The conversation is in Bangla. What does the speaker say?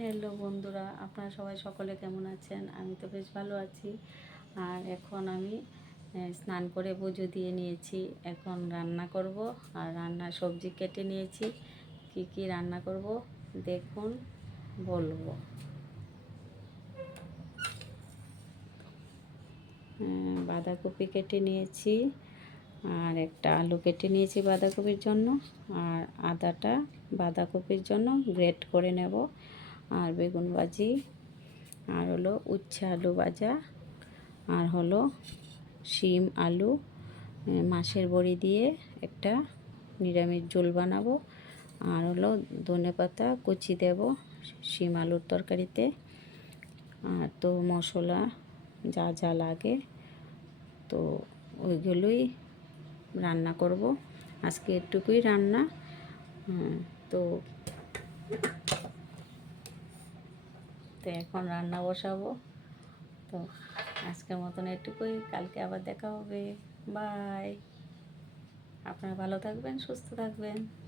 হ্যালো বন্ধুরা, আপনারা সবাই সকলে কেমন আছেন? আমি তো বেশ ভালো আছি। আর এখন আমি স্নান করে পুজো দিয়ে নিয়েছি। এখন রান্না করব আর রান্নার সবজি কেটে নিয়েছি। কি কি রান্না করব দেখুন, বলব। বাঁধাকপি কেটে নিয়েছি আর একটা আলু কেটে নিয়েছি বাঁধাকপির জন্য। আর আদাটা বাঁধাকপির জন্য গ্রেট করে নেব। আর বেগুন ভাজি, আর হলো উচ্ছে আলু ভাজা, আর হলো শিম আলু মাছের বড়ি দিয়ে একটা নিরামিষ ঝোল বানাবো। আর হলো ধনে পাতা কুচি দেব শিম আলুর তরকারিতে। আর তো মশলা যা যা লাগে, তো ওইগুলোই রান্না করব। আজকে এটুকুই রান্না তো তো এখন রান্না বসাবো। তো আজকের মতন এটুকুই। কালকে আবার দেখা হবে। বাই। আপনারা ভালো থাকবেন, সুস্থ থাকবেন।